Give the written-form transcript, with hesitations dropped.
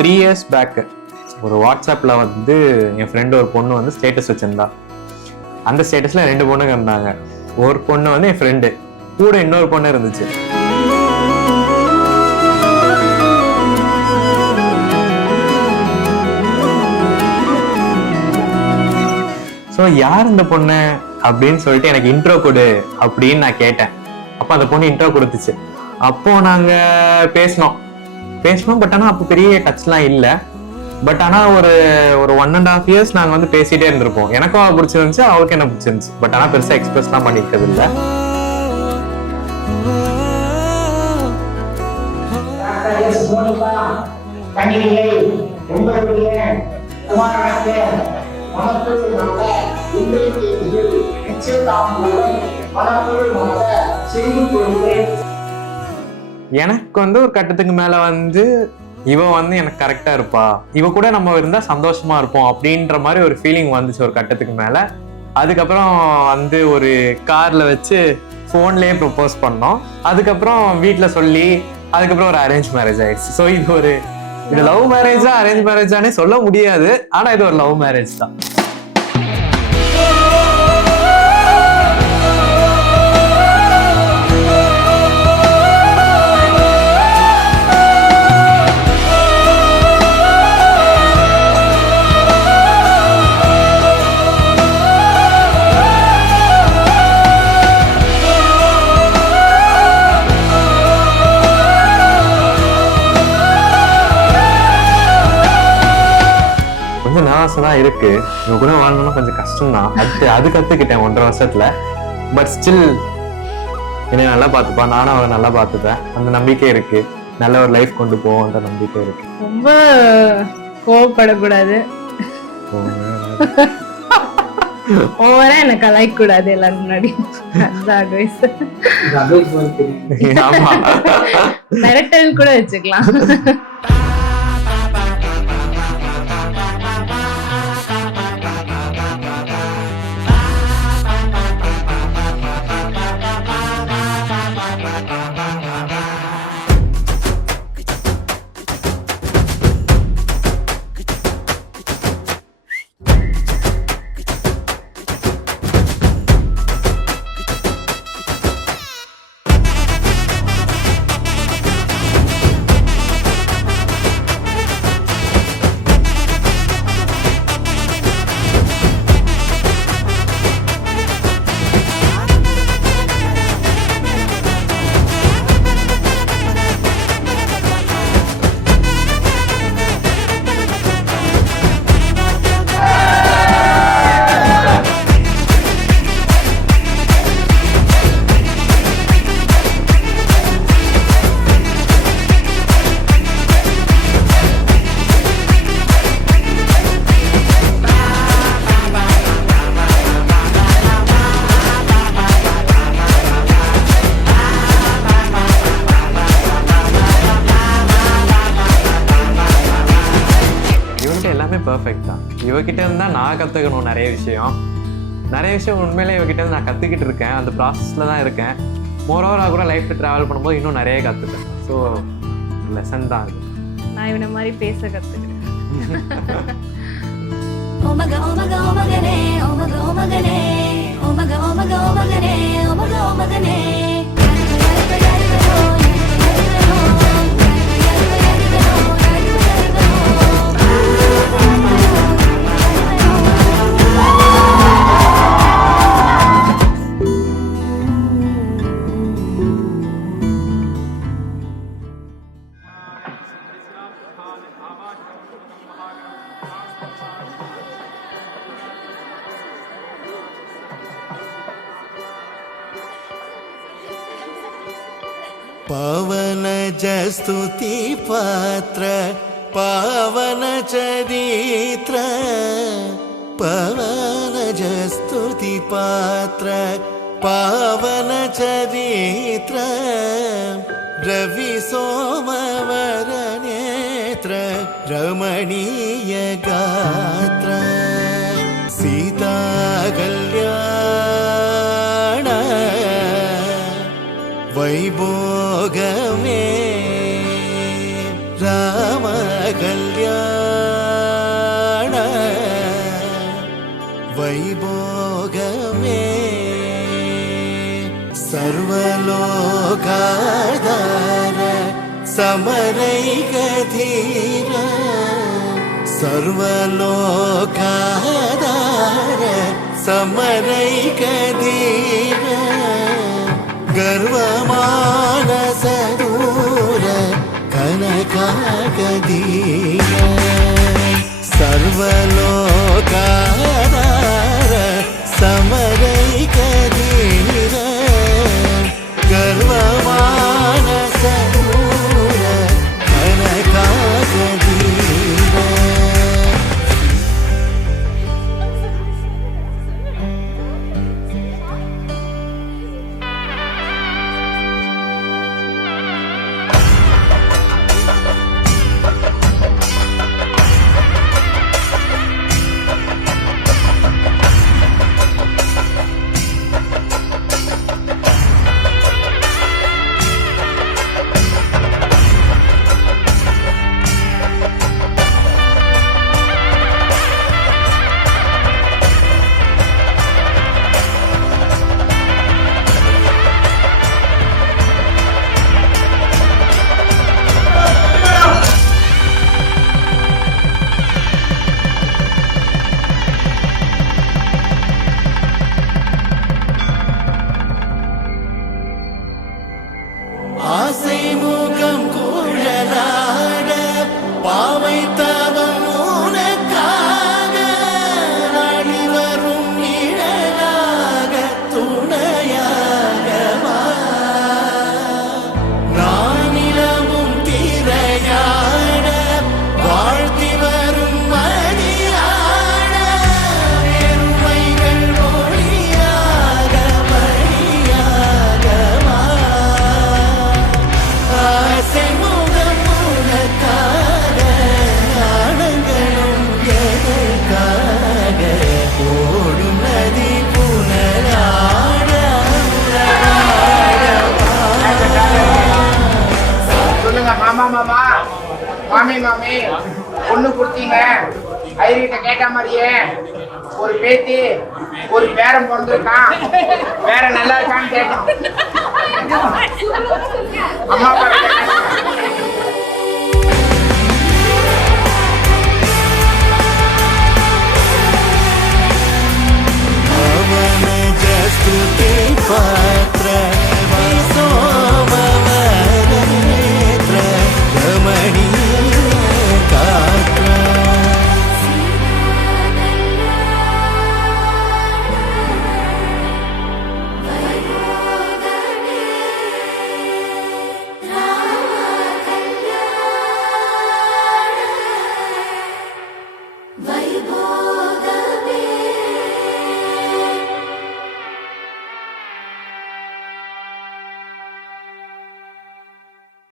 3 years back ஒரு வாட்ஸ்அப்ல வந்து என் ஃப்ரெண்டு ஒரு பொண்ணு வந்து ஸ்டேட்டஸ் வச்சிருந்தா. அந்த ஸ்டேட்டஸ்ல 2 பொண்ணுங்க இருந்தாங்க. ஒரு பொண்ணு வந்து என் ஃப்ரெண்டு, கூட இன்னொரு பொண்ணு இருந்துச்சு. ஸோ யார் இந்த பொண்ணு அப்படின்னு சொல்லிட்டு எனக்கு இன்ட்ரோ கொடு அப்படின்னு நான் கேட்டேன். அப்போ அந்த பொண்ணு இன்ட்ரோ கொடுத்துச்சு. அப்போ நாங்க பேசினோம். பட் ஆனால் அப்போ பெரிய டச்லாம் இல்லை. பட் ஆனால் ஒரு 1.5 years நாங்கள் வந்து பேசிட்டே இருந்திருப்போம். எனக்கும் அவள் பிடிச்சிருந்துச்சு, அவளுக்கு என்ன பிடிச்சிருந்துச்சு. பட் ஆனால் பெருசாக எக்ஸ்பிரஸ்லாம் பண்ணிக்கிறது இல்லை. எனக்கு வந்து ஒரு கட்டத்துக்கு மேல வந்து இவ வந்து எனக்கு கரெக்டா இருப்பா, இவ கூட நம்ம இருந்தா சந்தோஷமா இருப்போம் அப்படின்ற மாதிரி ஒரு ஃபீலிங் வந்துச்சு ஒரு கட்டத்துக்கு மேல. அதுக்கப்புறம் வந்து ஒரு கார்ல வச்சு போன்லயே ப்ரொபோஸ் பண்ணோம். அதுக்கப்புறம் வீட்டுல சொல்லி அதுக்கப்புறம் ஒரு அரேஞ்ச் மேரேஜ் ஆயிடுச்சு. ஸோ இது லவ் மேரேஜா அரேஞ்ச் மேரேஜானே சொல்ல முடியாது. ஆனா இது ஒரு லவ் மேரேஜ் தான். தான் இருக்கு. இவங்க கூட வாழணும்னா கொஞ்சம் கஷ்டம் தான். அது கத்துக்கிட்டேன் 1.5 வருஷத்துல. பட் ஸ்டில் என்னை நல்லா பார்த்துப்பா, நானும் அவளை நல்லா பார்த்துப்பேன். அந்த நம்பிக்கை இருக்கு. நல்ல ஒரு லைஃப் கொண்டு போவோன்ற நம்பிக்கை இருக்கு. ரொம்ப கோவப்படக்கூடாது, ஓவரா எனக்கு கலாய்க்க கூடாது எல்லாரும் முன்னாடி. மிரட்டல் கூட வச்சுக்கலாம். பர்ஃபெக்ட் தான். இவகிட்ட இருந்தா நான் கத்துக்கணும் நிறைய விஷயம் உண்மையிலே இவகிட்ட இருந்து நான் கத்துக்கிட்டு இருக்கேன். அந்த ப்ராசஸ்ல தான் இருக்கேன். மோரோவர் நான் கூட லைஃப்ல டிராவல் பண்ணும்போது இன்னும் நிறைய கத்துப்பேன். ஸோ லெசன் தான் இருக்கு. நான் இவனை மாதிரி பேச கத்துக்கிறேன். पावन स्तुति पात्र पावन चरित्र पावन स्तुति पात्र पावन चरित्र रवि सोमवर नेत्र रमणीय गात्र सीता कल्याण वैभोगमे राम कल्याण सर्वलोकाधार समरैकधीर सर्वलोकाधार समरैकधीर गर्वमानसदूर कनकाकधीर सर्वलोकाधार समरैकधीर गर्वमानसदूर कनकाकधीर ஆசை முகம் குழலாட பாவை தவம் உனக்காக நாடி வரும் நிழலாக துணையாக வா. நானிலமும் திரையாட வாழ்த்தி வரும் மணியாட எருமைகள் ஒளியாக வழியாக வா. ஆசை முகம் உனக்காக ஆனங்களும் எதற்காக ஓடும் நதி புனலாட சொல்லுங்க மாமா மாமா மாமி மாமி பொண்ணு கொடுத்தீங்க ஐரிட்ட கேட்ட மாதிரியே ஒரு பேத்தி ஒரு பேரன் பிறந்திருக்கான். பேரன் நல்லா இருக்கான்னு கேட்டோம். அம்மா அப்பா